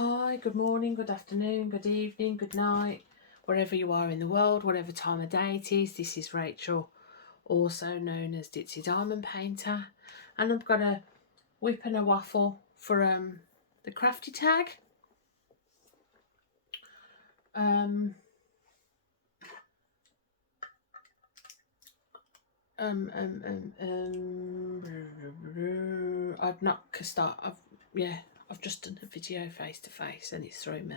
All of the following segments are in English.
Hi, good morning, good afternoon, good evening, good night, wherever you are in the world, whatever time of day it is. This is Rachel, also known as Ditzy Diamond Painter, and I've got a whip and a waffle for the crafty tag. I've not start. I've just done a video face to face, and it's through me.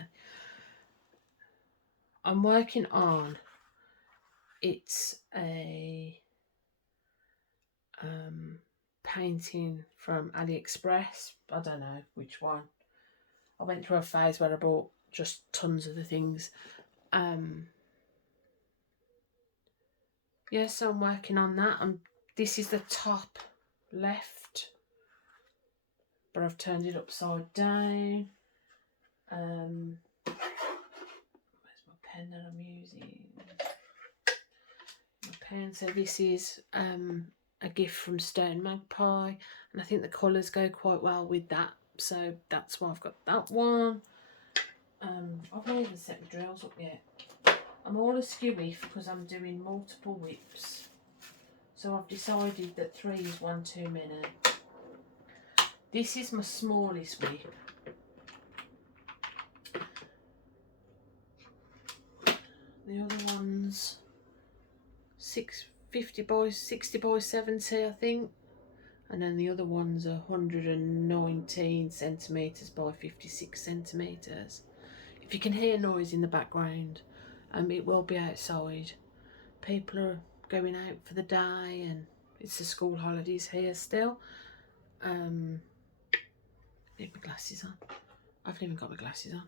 I'm working on. It's a painting from AliExpress. I don't know which one. I went through a phase where I bought just tons of the things. Yeah, so I'm working on that. This is the top left, but I've turned it upside down. Where's my pen that I'm using? My pen. So this is a gift from Stone Magpie, and I think the colours go quite well with that. So that's why I've got that one. I've not even set my drills up yet. I'm all askew because I'm doing multiple whips. So I've decided that 3 is one too many. This is my smallest whip. The other one's 50 by 60 by 70, I think. And then the other one's 119 centimetres by 56 centimetres. If you can hear noise in the background, it will be outside. People are going out for the day and it's the school holidays here still. Need my glasses on. I haven't even got my glasses on.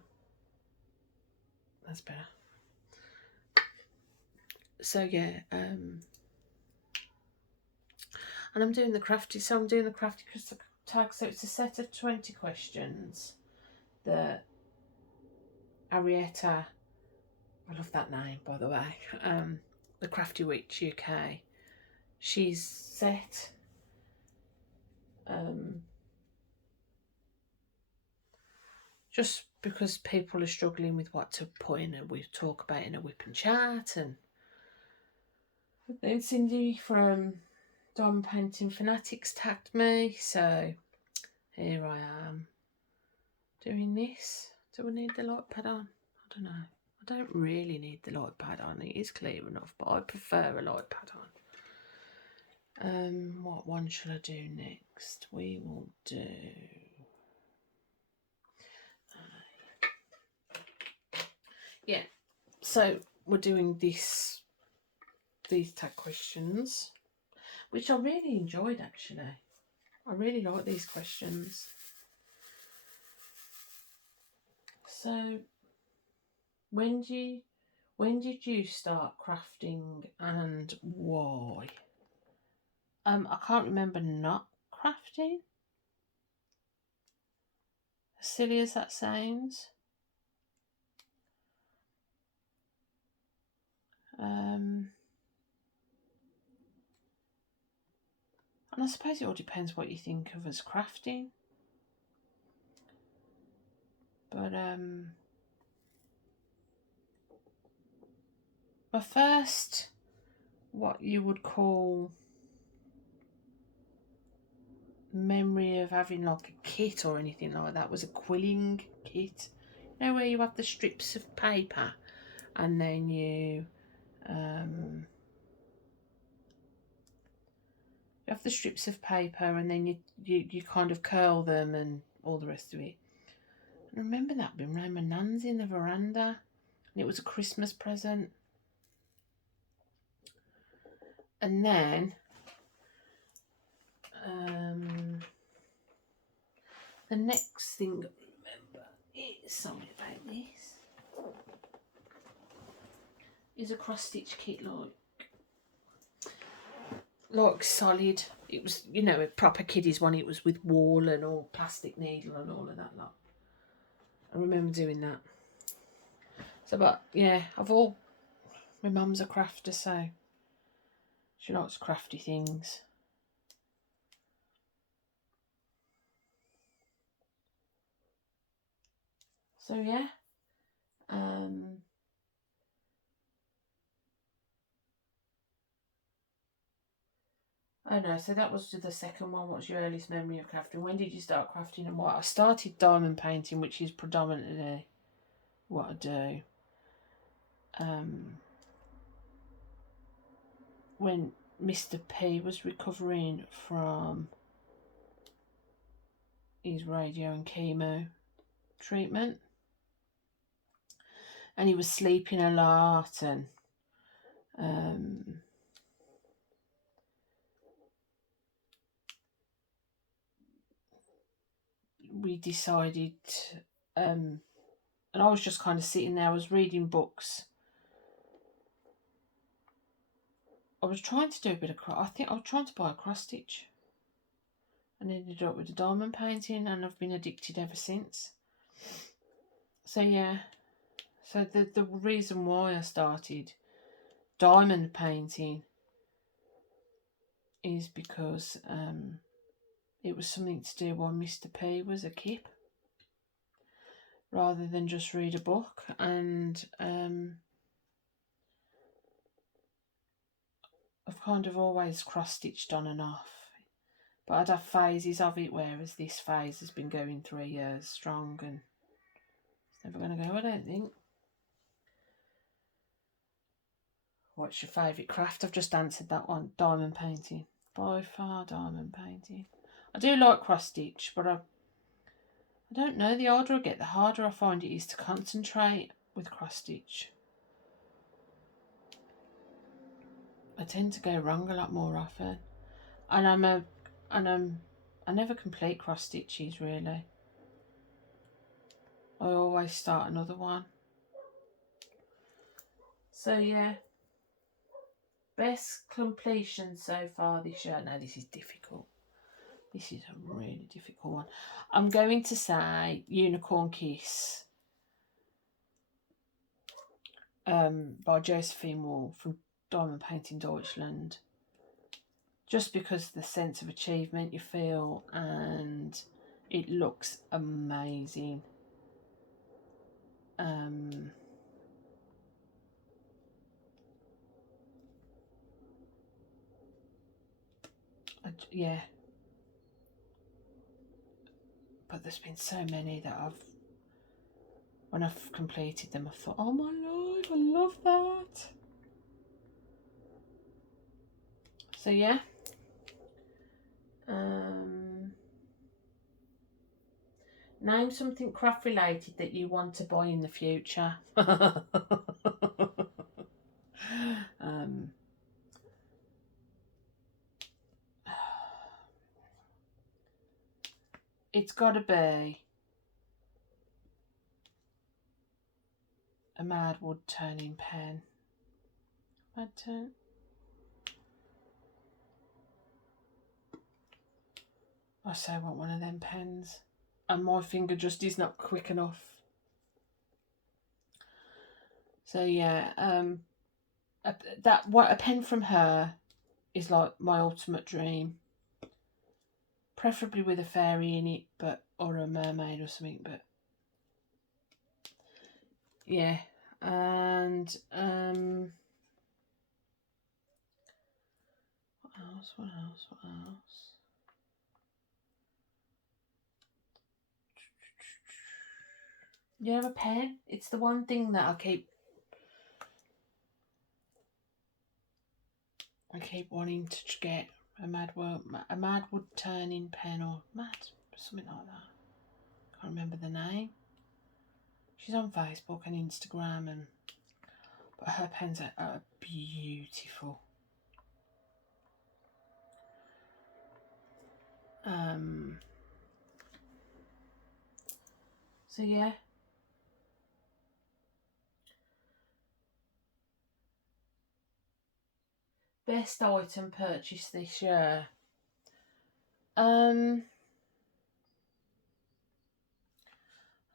That's better. So yeah, and I'm doing the crafty. So I'm doing the crafty crystal tag. So it's a set of 20 questions that Arietta, I love that name by the way, the Crafty Witch UK, she's set. Just because people are struggling with what to put in and we talk about in a whip and chat. And then Cindy from Diamond Painting Fanatics tagged me, so here I am doing this. Do I need the light pad on? I don't know. I don't really need the light pad on. It is clear enough, but I prefer a light pad on. What one should I do next? We will do... yeah, so we're doing these tag questions, which I really enjoyed actually. I really like these questions. So, when did you start crafting and why? I can't remember not crafting. As silly as that sounds. And I suppose it all depends what you think of as crafting. But my first, what you would call memory of having like a kit or anything like that was a quilling kit. You know, where you have the strips of paper and then you have the strips of paper and then you kind of curl them and all the rest of it. I remember that being around my nan's in the veranda, and it was a Christmas present. And then the next thing I remember is something about this. Is a cross stitch kit like solid. It was, you know, a proper kiddies one. It was with wool and all plastic needle and all of that lot. I remember doing that. So, but yeah, my mum's a crafter, so she likes crafty things. So yeah. Oh no, so that was the second one. What's your earliest memory of crafting? When did you start crafting and what? I started diamond painting, which is predominantly what I do. When Mr. P was recovering from his radio and chemo treatment, and he was sleeping a lot, and we decided, and I was just kind of sitting there, I was reading books. I was trying to do a bit of I think I was trying to buy a cross stitch, and ended up with a diamond painting, and I've been addicted ever since. So yeah, so the reason why I started diamond painting is because it was something to do while Mr. P was a kip, rather than just read a book. And I've kind of always cross-stitched on and off, but I'd have phases of it, whereas this phase has been going 3 years strong, and it's never going to go, I don't think. What's your favourite craft? I've just answered that one. Diamond painting. By far diamond painting. I do like cross-stitch, but I don't know. The older I get, the harder I find it is to concentrate with cross-stitch. I tend to go wrong a lot more often. And I never complete cross-stitches, really. I always start another one. So, yeah. Best completion so far this year. No, this is difficult. This is a really difficult one. I'm going to say Unicorn Kiss by Josephine Wall from Diamond Painting Deutschland. Just because the sense of achievement you feel, and it looks amazing. Yeah. But there's been so many that when I've completed them, I've thought, oh my life, I love that. So yeah. Name something craft related that you want to buy in the future. It's got to be a mad wood turning pen. Mad turn. I say I want one of them pens, and my finger just is not quick enough. So yeah, a pen from her is like my ultimate dream. Preferably with a fairy in it, or a mermaid or something. But yeah, and what else? Yeah, a pen. It's the one thing that I keep wanting to get. A mad wood turning pen, or something like that. Can't remember the name. She's on Facebook and Instagram, but her pens are beautiful. So yeah. Best item purchased this year. I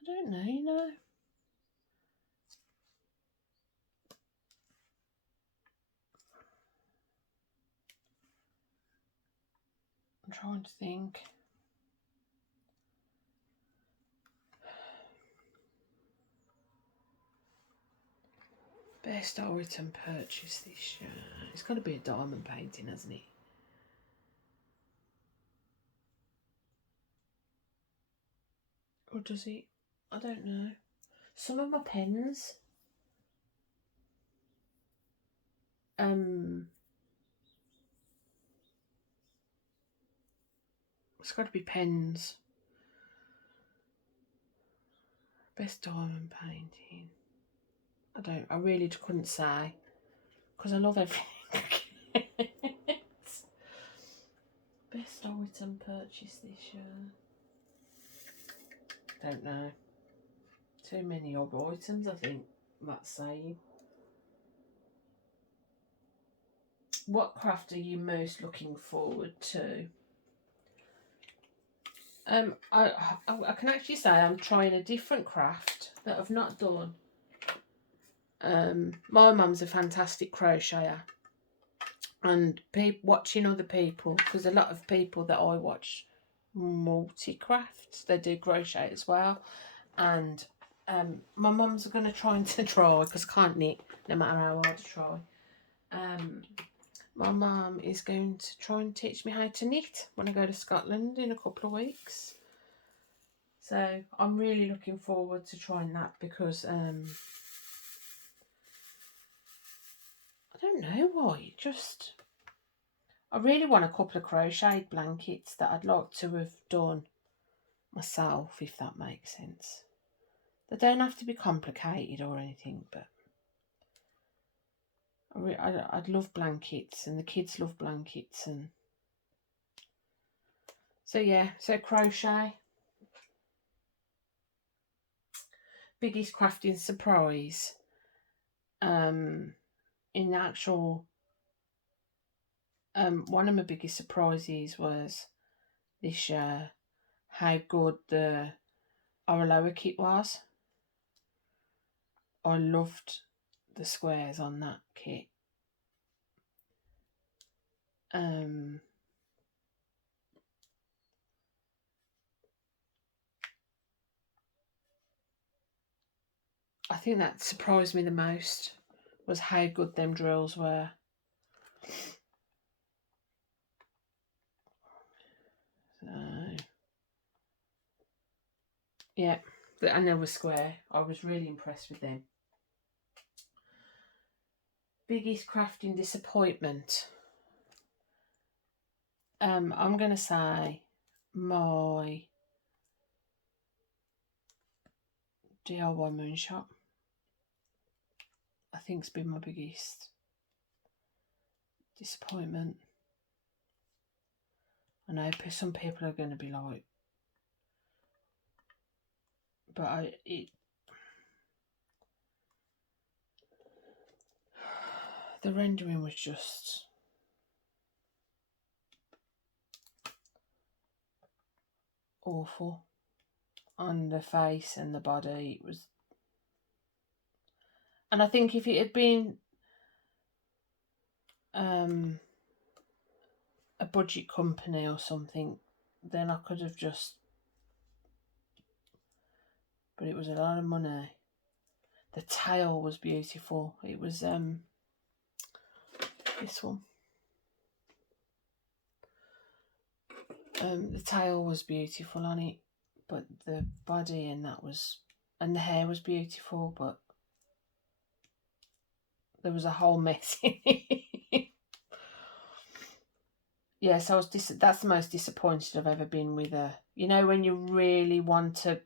don't know, I'm trying to think. Best item purchase this year. It's got to be a diamond painting, hasn't it? Or does it? I don't know. Some of my pens. It's got to be pens. Best diamond painting. I really couldn't say. Because I love everything. Best item purchase this year. Don't know. Too many odd items, I think that's saying. What craft are you most looking forward to? I can actually say I'm trying a different craft that I've not done. My mum's a fantastic crocheter, and watching other people, because a lot of people that I watch multi-crafts, they do crochet as well, and my mum's going to try because I can't knit no matter how hard I try. My mum is going to try and teach me how to knit when I go to Scotland in a couple of weeks. So I'm really looking forward to trying that because I don't know why, I really want a couple of crocheted blankets that I'd like to have done myself, if that makes sense. They don't have to be complicated or anything, but I'd love blankets, and the kids love blankets, and so yeah, so crochet. Biggest crafting surprise. In actual, one of my biggest surprises was this year how good the Orloa kit was. I loved the squares on that kit. I think that surprised me the most was how good them drills were. So, yeah, and they were square. I was really impressed with them. Biggest crafting disappointment. I'm going to say my DIY moon shop. I think it's been my biggest disappointment. I know some people are going to be like, but the rendering was just awful on the face and the body. It was, and I think if it had been a budget company or something, then I could have just, but it was a lot of money. The tail was beautiful. It was this one. The tail was beautiful on it, but the body and the hair was beautiful, but there was a whole mess in it. Yeah, so that's the most disappointed I've ever been with when you really want to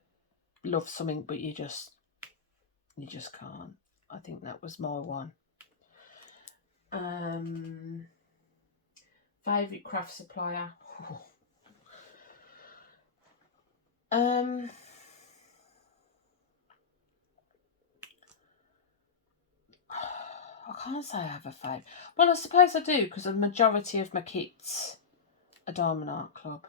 love something, but you just can't. I think that was my one. Favourite craft supplier. I can't say I have a favourite. Well, I suppose I do, because the majority of my kits are Diamond Art Club.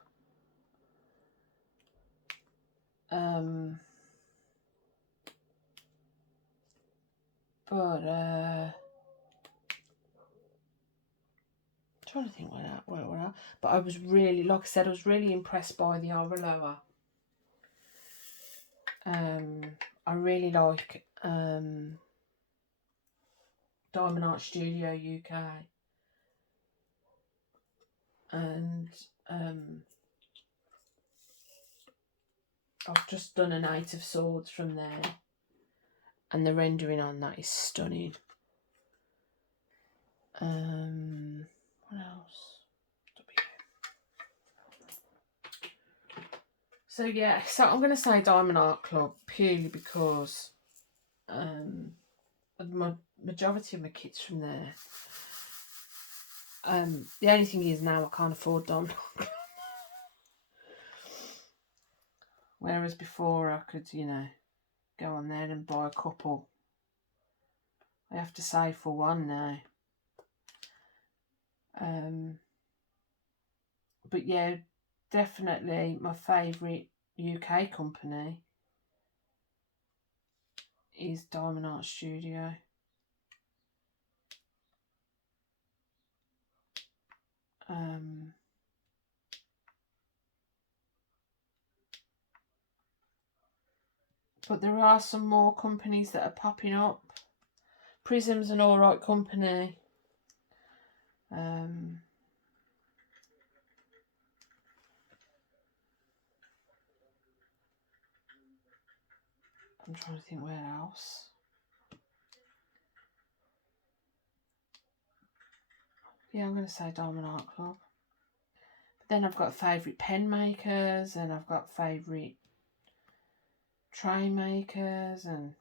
But trying to think where we're at. But I was really, like I said, I was really impressed by the Orloa. I really like Diamond Art Studio UK, and I've just done an 8 of Swords from there, and the rendering on that is stunning. What else? So yeah, so I'm going to say Diamond Art Club purely because my majority of my kit's from there. The only thing is now I can't afford Diamond Art Club. Whereas before I could, you know, go on there and buy a couple. I have to save for one now. But yeah, definitely my favourite UK company is Diamond Art Studio. But there are some more companies that are popping up. Prism's an alright company. I'm trying to think where else. Yeah, I'm going to say Diamond Art Club. But then I've got favourite pen makers, and I've got favourite tray makers, and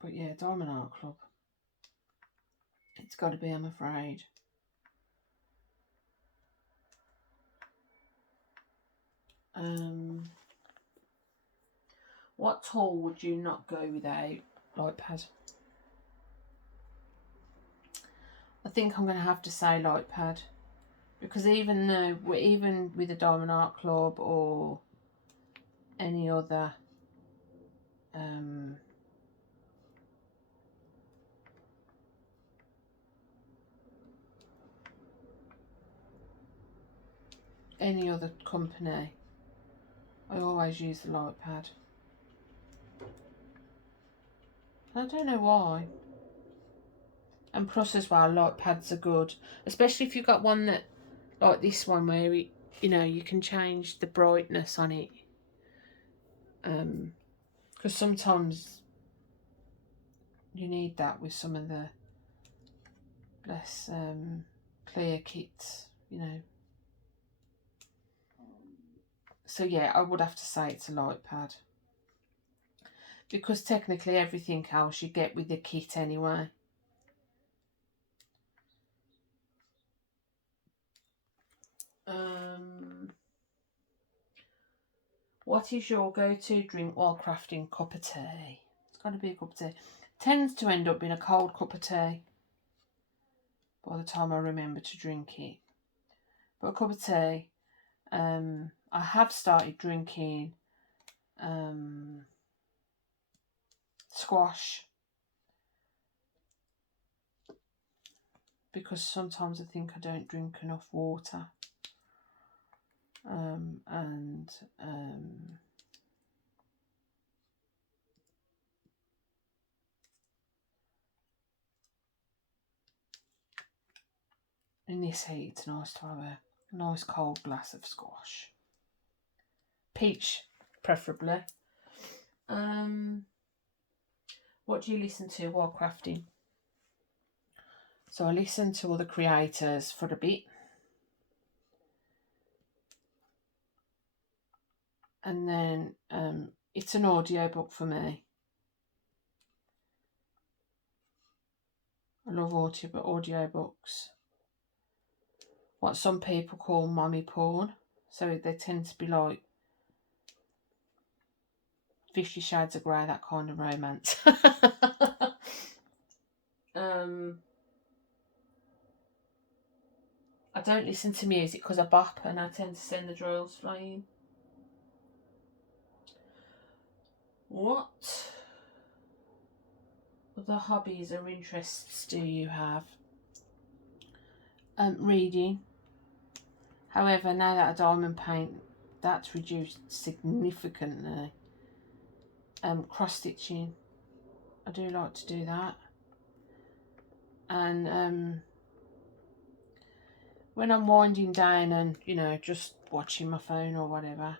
but yeah, Diamond Art Club. It's got to be, I'm afraid. What tool would you not go without? Light pad. I think I'm going to have to say light pad, because even with the Diamond Art Club or any other company, I always use the light pad. I don't know why. And plus as well, light pads are good, especially if you've got one that, like this one, where it, you know, you can change the brightness on it. Because sometimes you need that with some of the less clear kits, you know. So yeah, I would have to say it's a light pad, because technically everything else you get with the kit anyway. What is your go-to drink while crafting? Cup of tea. It's got to be a cup of tea. Tends to end up being a cold cup of tea by the time I remember to drink it. But a cup of tea. I have started drinking squash, because sometimes I think I don't drink enough water. In this heat, it's nice to have a nice cold glass of squash. Peach, preferably. What do you listen to while crafting? So I listen to other creators for a bit. And then it's an audiobook for me. I love audiobooks. What some people call mommy porn. So they tend to be like 50 Shades of Grey, that kind of romance. I don't listen to music because I bop and I tend to send the drills flying. What other hobbies or interests do you have? Reading. However, now that I diamond paint, that's reduced significantly. Cross stitching, I do like to do that. And when I'm winding down and, you know, just watching my phone or whatever,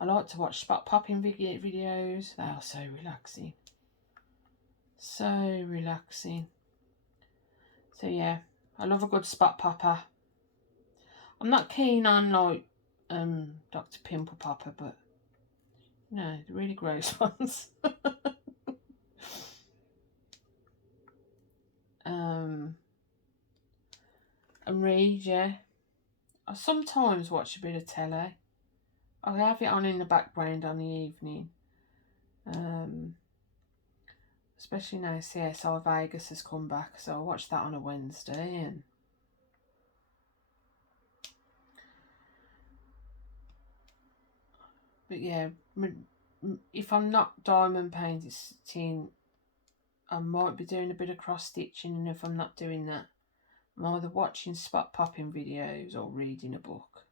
I like to watch spot popping videos. They are so relaxing. So relaxing. So yeah, I love a good spot popper. I'm not keen on like Dr. Pimple Popper, but no, the really gross ones. And read, yeah. I sometimes watch a bit of telly. I have it on in the background on the evening. Especially now CSI Vegas has come back, so I watch that on a Wednesday. But yeah, if I'm not diamond painting, I might be doing a bit of cross stitching, and if I'm not doing that, I'm either watching spot popping videos or reading a book.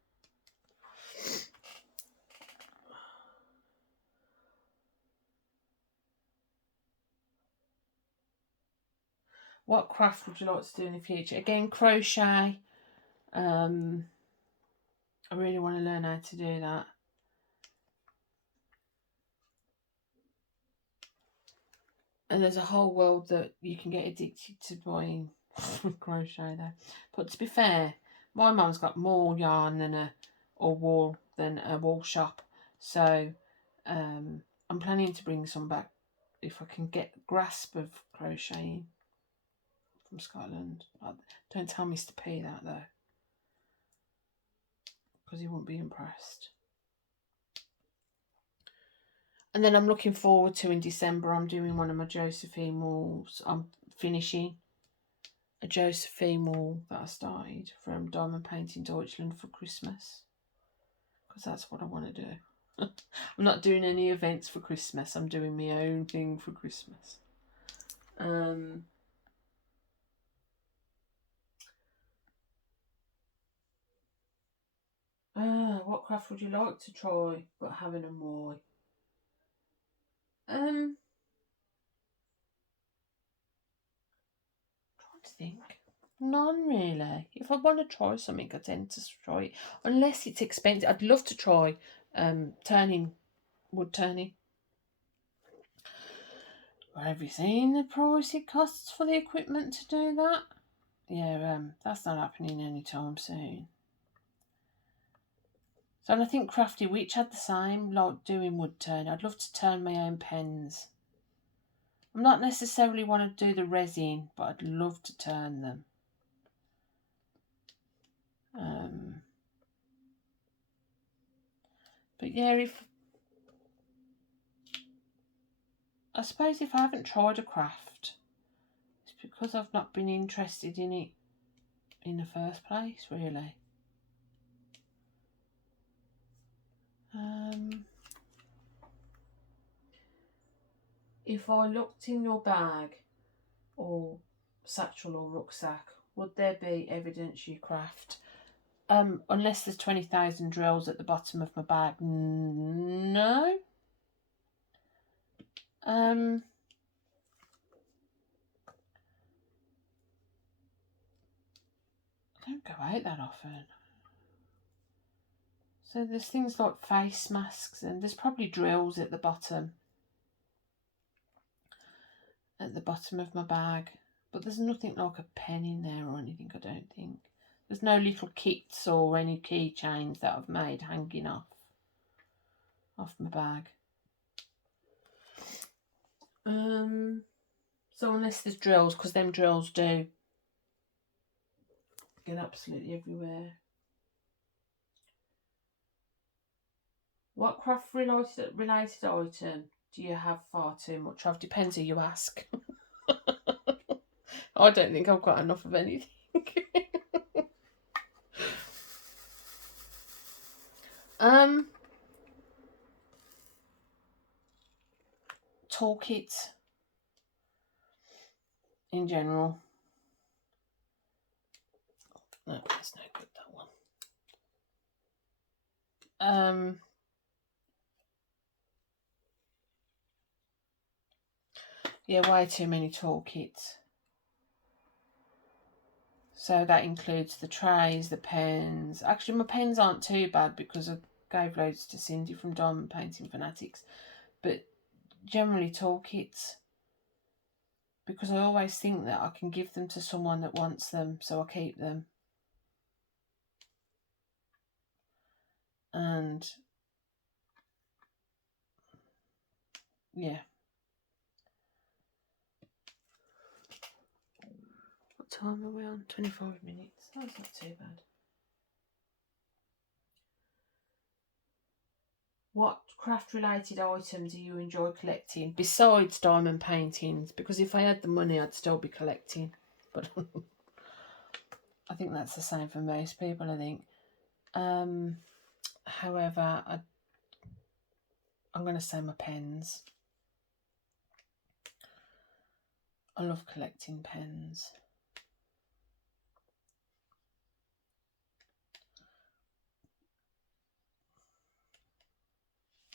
What craft would you like to do in the future? Again, crochet. I really want to learn how to do that. And there's a whole world that you can get addicted to buying crochet there. But to be fair, my mum's got more yarn than a wool shop. So I'm planning to bring some back if I can get grasp of crocheting from Scotland. Don't tell Mr. P that though, because he won't be impressed. And then I'm looking forward to, in December, I'm doing one of my Josephine walls. I'm finishing a Josephine wall that I started from Diamond Painting Deutschland for Christmas, because that's what I want to do. I'm not doing any events for Christmas. I'm doing my own thing for Christmas. What craft would you like to try but having a more? Trying to think. None really. If I want to try something, I tend to try it, unless it's expensive. I'd love to try wood turning. Have you seen the price it costs for the equipment to do that? Yeah, that's not happening anytime soon. So, and I think Crafty Witch had the same, like doing wood turn. I'd love to turn my own pens. I'm not necessarily want to do the resin, but I'd love to turn them. But yeah, I suppose if I haven't tried a craft, it's because I've not been interested in it in the first place, really. If I looked in your bag or satchel or rucksack, would there be evidence you craft? Unless there's 20,000 drills at the bottom of my bag, no. I don't go out that often. So there's things like face masks, and there's probably drills at the bottom of my bag. But there's nothing like a pen in there or anything, I don't think. There's no little kits or any keychains that I've made hanging off my bag. So unless there's drills, because them drills do get absolutely everywhere. What craft related item do you have far too much of? Depends who you ask. I don't think I've got enough of anything. Toolkits in general. No, that's no good, that one. Yeah, way too many toolkits. So that includes the trays, the pens. Actually, my pens aren't too bad because I gave loads to Cindy from Diamond Painting Fanatics. But generally toolkits, because I always think that I can give them to someone that wants them, so I keep them. And yeah. What time are we on? 25 minutes. That's not too bad. What craft-related items do you enjoy collecting besides diamond paintings? Because if I had the money, I'd still be collecting. But I think that's the same for most people, I think. However, I'm going to say my pens. I love collecting pens.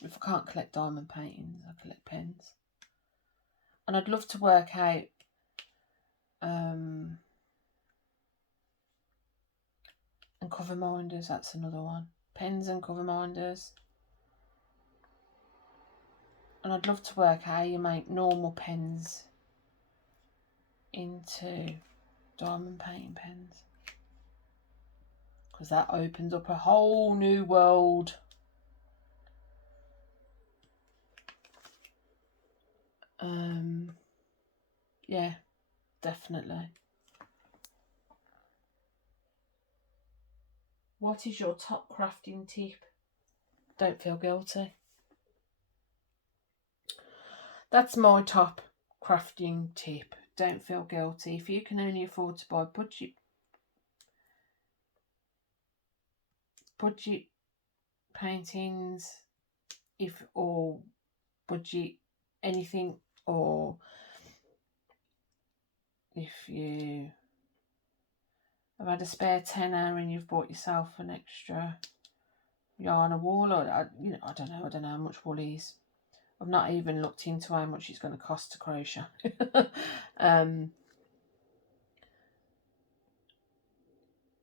If I can't collect diamond paintings, I collect pens. And I'd love to work out and cover minders, that's another one. Pens and cover minders. And I'd love to work out how you make normal pens into diamond painting pens. Because that opens up a whole new world. Yeah, definitely. What is your top crafting tip? Don't feel guilty. That's my top crafting tip. Don't feel guilty. If you can only afford to buy budget paintings, or budget anything, or if you have had a spare tenner and you've bought yourself an extra yarn or wool, or I don't know how much wool is. I've not even looked into how much it's going to cost to crochet.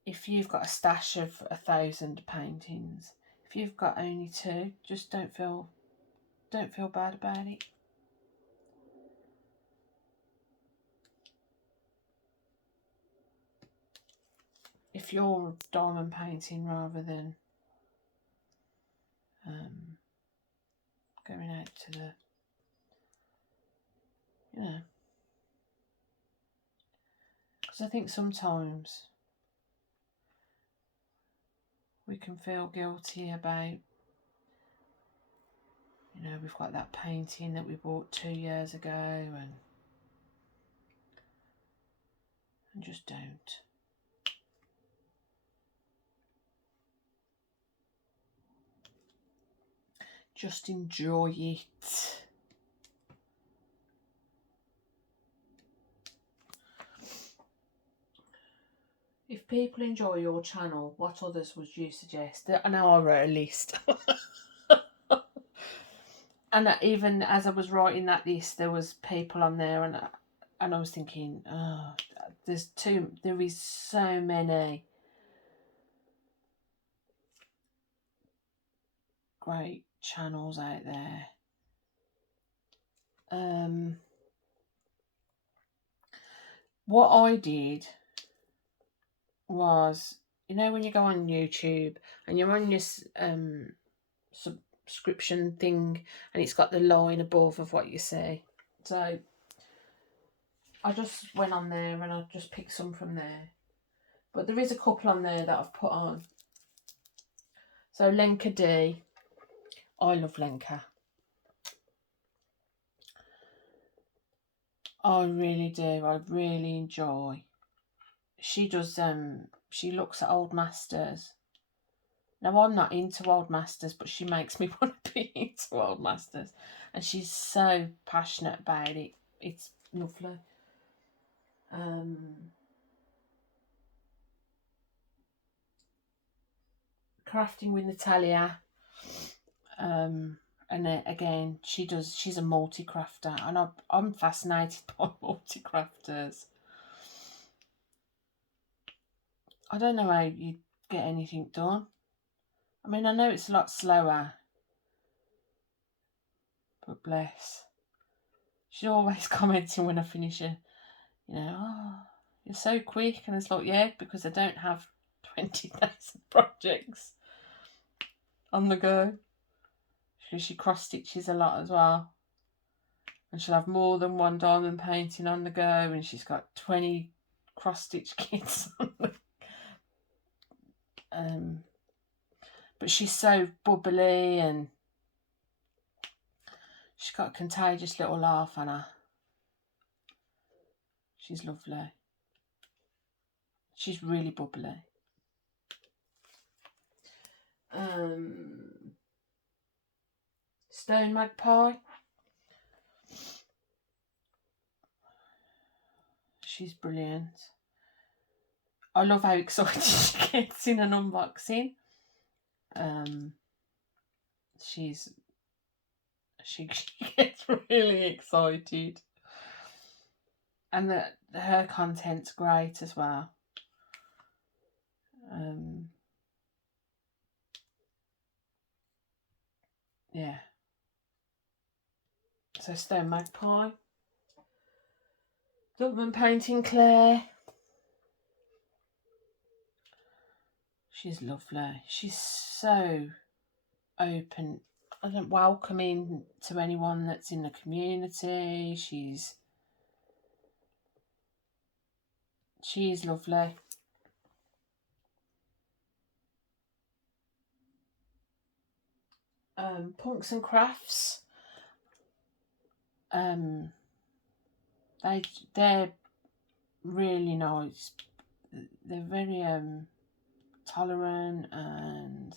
If you've got a stash of 1,000 paintings, if you've got only 2, just don't feel bad about it. If you're diamond painting rather than going out to the, because I think sometimes we can feel guilty about, we've got that painting that we bought 2 years ago and just don't. Just enjoy it. If people enjoy your channel, what others would you suggest? I know I wrote a list. And even as I was writing that list, there was people on there, and I was thinking, oh, there is so many great channels out there. What I did was, when you go on YouTube and you're on your subscription thing and it's got the line above of what you see. So I just went on there and I just picked some from there. But there is a couple on there that I've put on. So Lenka D. I love Lenka. I really do. I really enjoy. She does, she looks at old masters. Now, I'm not into old masters, but she makes me want to be into old masters. And she's so passionate about it. It's lovely. Crafting with Natalia. And then, again, she's a multi-crafter, and I'm fascinated by multi-crafters. I don't know how you get anything done. I mean, I know it's a lot slower, but bless. She's always commenting when I finish it, oh, you're so quick. And it's like, yeah, because I don't have 20,000 projects on the go. Because she cross stitches a lot as well. And she'll have more than one diamond painting on the go, and she's got 20 cross stitch kits on the but she's so bubbly, and she's got a contagious little laugh on her. She's lovely. She's really bubbly. Stone Magpie. She's brilliant. I love how excited she gets in an unboxing. She gets really excited, and her content's great as well. Yeah. So Stone Magpie. Diamond Painting Claire. She's lovely. She's so open and welcoming to anyone that's in the community. She is lovely. Punks and Crafts. They're really nice. They're very tolerant, and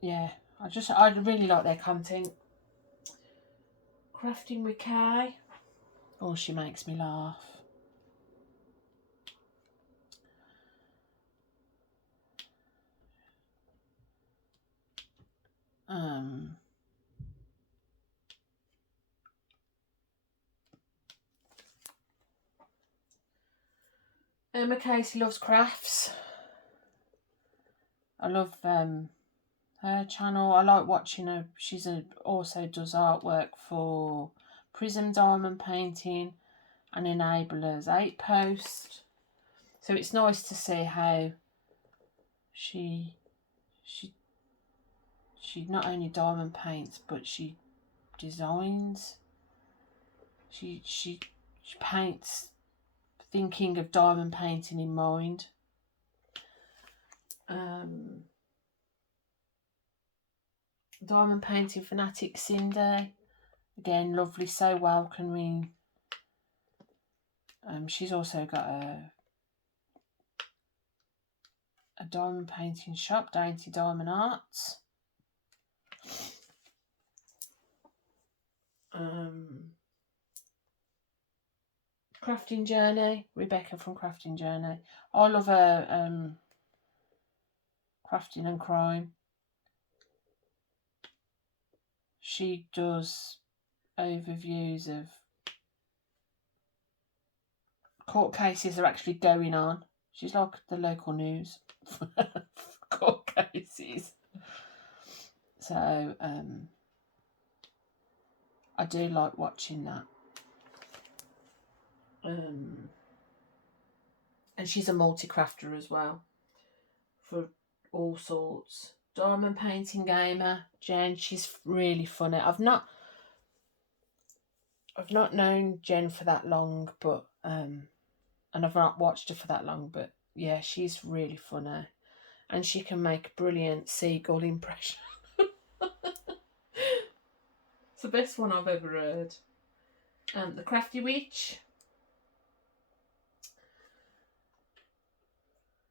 yeah, I really like their content. Crafting with Kay. Oh, she makes me laugh. Emma Casey Loves Crafts. I love her channel. I like watching her. She's also does artwork for Prism Diamond Painting and Enablers 8 Post. So it's nice to see how she not only diamond paints, but she designs. She paints thinking of diamond painting in mind. Diamond Painting Fanatic Cindy. Again, lovely, so welcoming. She's also got a diamond painting shop, Dainty Diamond Arts. Crafting Journey, Rebecca from Crafting Journey. I love her Crafting and Crime. She does overviews of court cases that are actually going on. She's like the local news for court cases. So I do like watching that. And she's a multi-crafter as well for all sorts. Diamond Painting Gamer, Jen, she's really funny. I've not known Jen for that long, but and I've not watched her for that long, but yeah, she's really funny, and she can make a brilliant seagull impression. It's the best one I've ever heard. The Crafty Witch.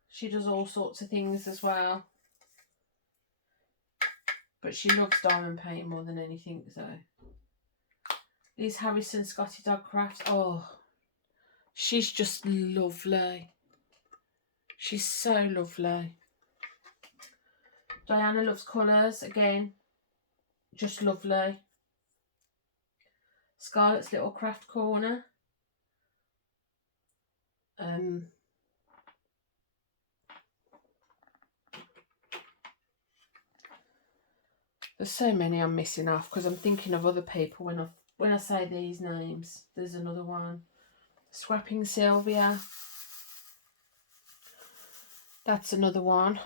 She does all sorts of things as well, but she loves diamond painting more than anything. So these Harrison Scotty Dog Crafts. Oh, she's just lovely. She's so lovely. Diana Loves Colours, again, just lovely. Scarlett's Little Craft Corner. There's so many I'm missing off because I'm thinking of other people when I say these names. There's another one. Scrapping Sylvia. That's another one.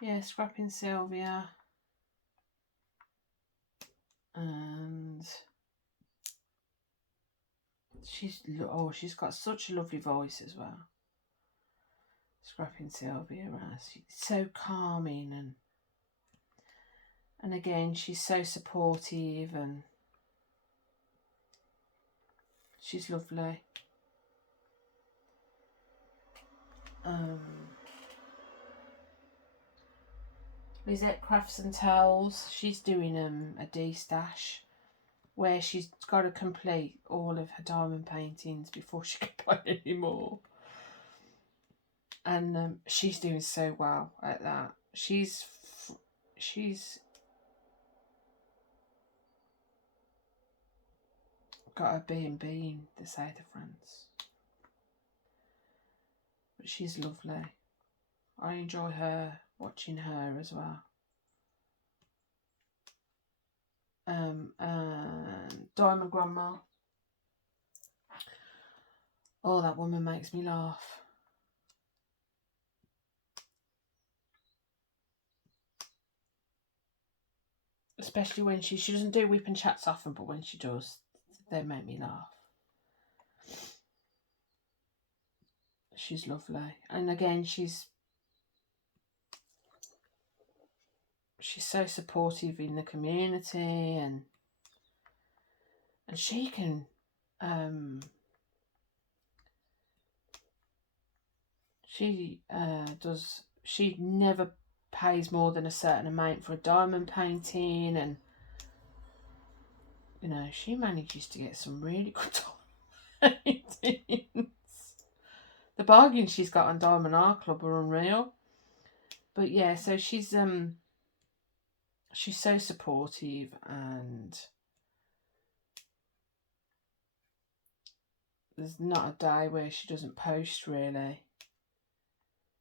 Yeah, Scrapping Sylvia. And she's got such a lovely voice as well. Scrapping Sylvia, she's so calming, and again she's so supportive, and she's lovely. Lisette Crafts and Tells, she's doing a D-stash where she's got to complete all of her diamond paintings before she can paint anymore. And she's doing so well at that. She's got a B&B in the south of France. But she's lovely. I enjoy watching her as well. And Diamond Grandma. Oh, that woman makes me laugh. Especially when she doesn't do whip and chats often, but when she does, they make me laugh. She's lovely. And again, she's so supportive in the community, and she can she never pays more than a certain amount for a diamond painting, and you know, she manages to get some really good diamond paintings. The bargains she's got on Diamond Art Club are unreal. But yeah, so she's so supportive, and there's not a day where she doesn't post, really,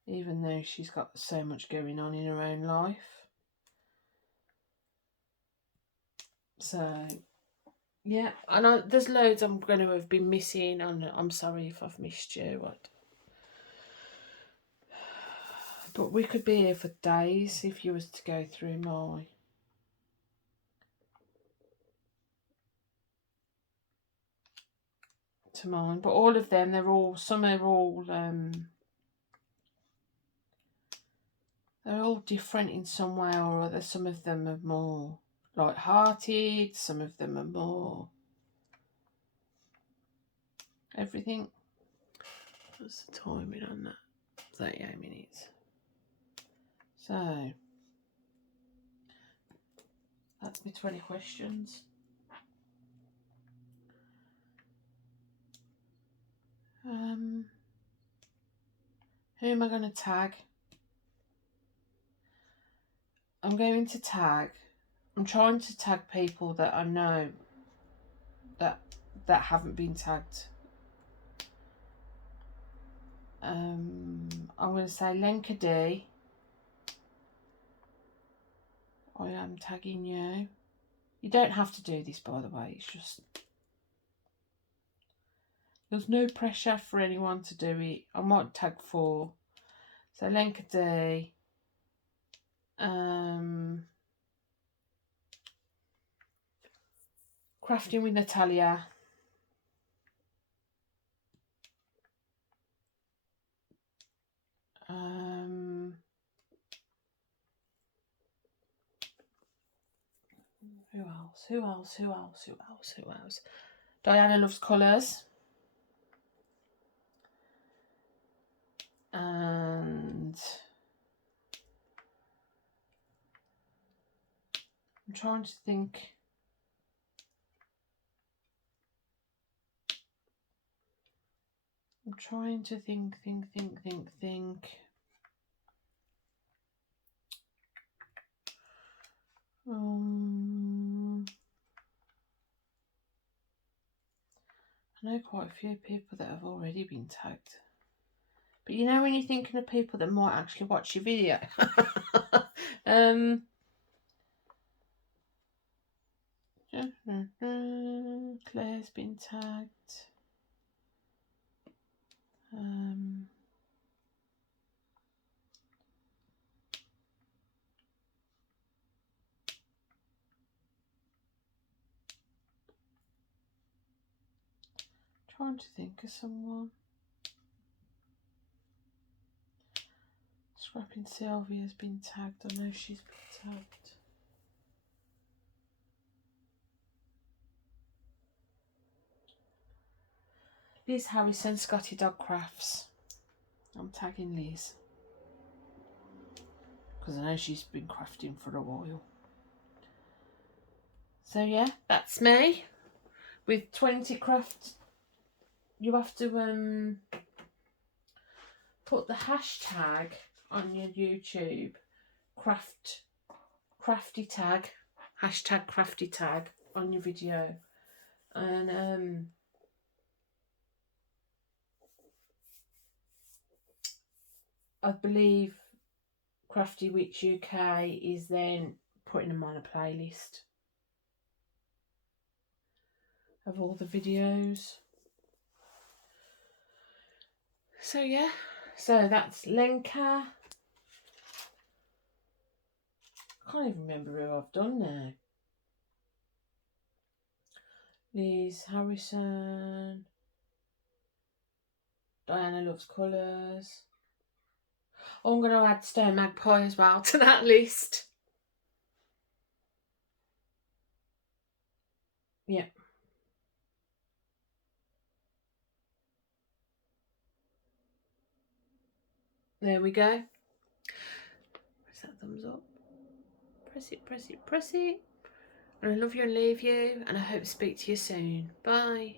even though she's got so much going on in her own life. So yeah, and there's loads I'm going to have been missing, and I'm sorry if I've missed you. But we could be here for days if you was to go through mine. But all of them, some are all they're all different in some way or other. Some of them are more light-hearted, some of them are more everything. What's the timing on that? 38 minutes. So that's my 20 questions. Who am I going to tag? I'm trying to tag people that I know that haven't been tagged. I'm going to say Lenka D. I am tagging you. You don't have to do this, by the way. It's just, there's no pressure for anyone to do it. I might tag 4. So Lenka D. Crafting with Natalia. Who else? Diana Loves Colours. And trying to think. I'm trying to think. I know quite a few people that have already been tagged. But you know when you're thinking of people that might actually watch your video. Claire's been tagged. Trying to think of someone. Scrapping Sylvia's been tagged. I know she's been tagged. Liz Harrison, Scotty Dog Crafts. I'm tagging Liz. Because I know she's been crafting for a while. So yeah, that's me. With 20 crafts, you have to put the hashtag on your YouTube, crafty tag, hashtag crafty tag on your video, and I believe Crafty Witch UK is then putting them on a playlist of all the videos. So yeah, so that's Lenka. I can't even remember who I've done now. Liz Harrison. Diana Loves Colours. Oh, I'm going to add Stone Magpie as well to that list. Yeah. There we go. Press that thumbs up. Press it, press it, press it. And I love you and leave you, and I hope to speak to you soon. Bye.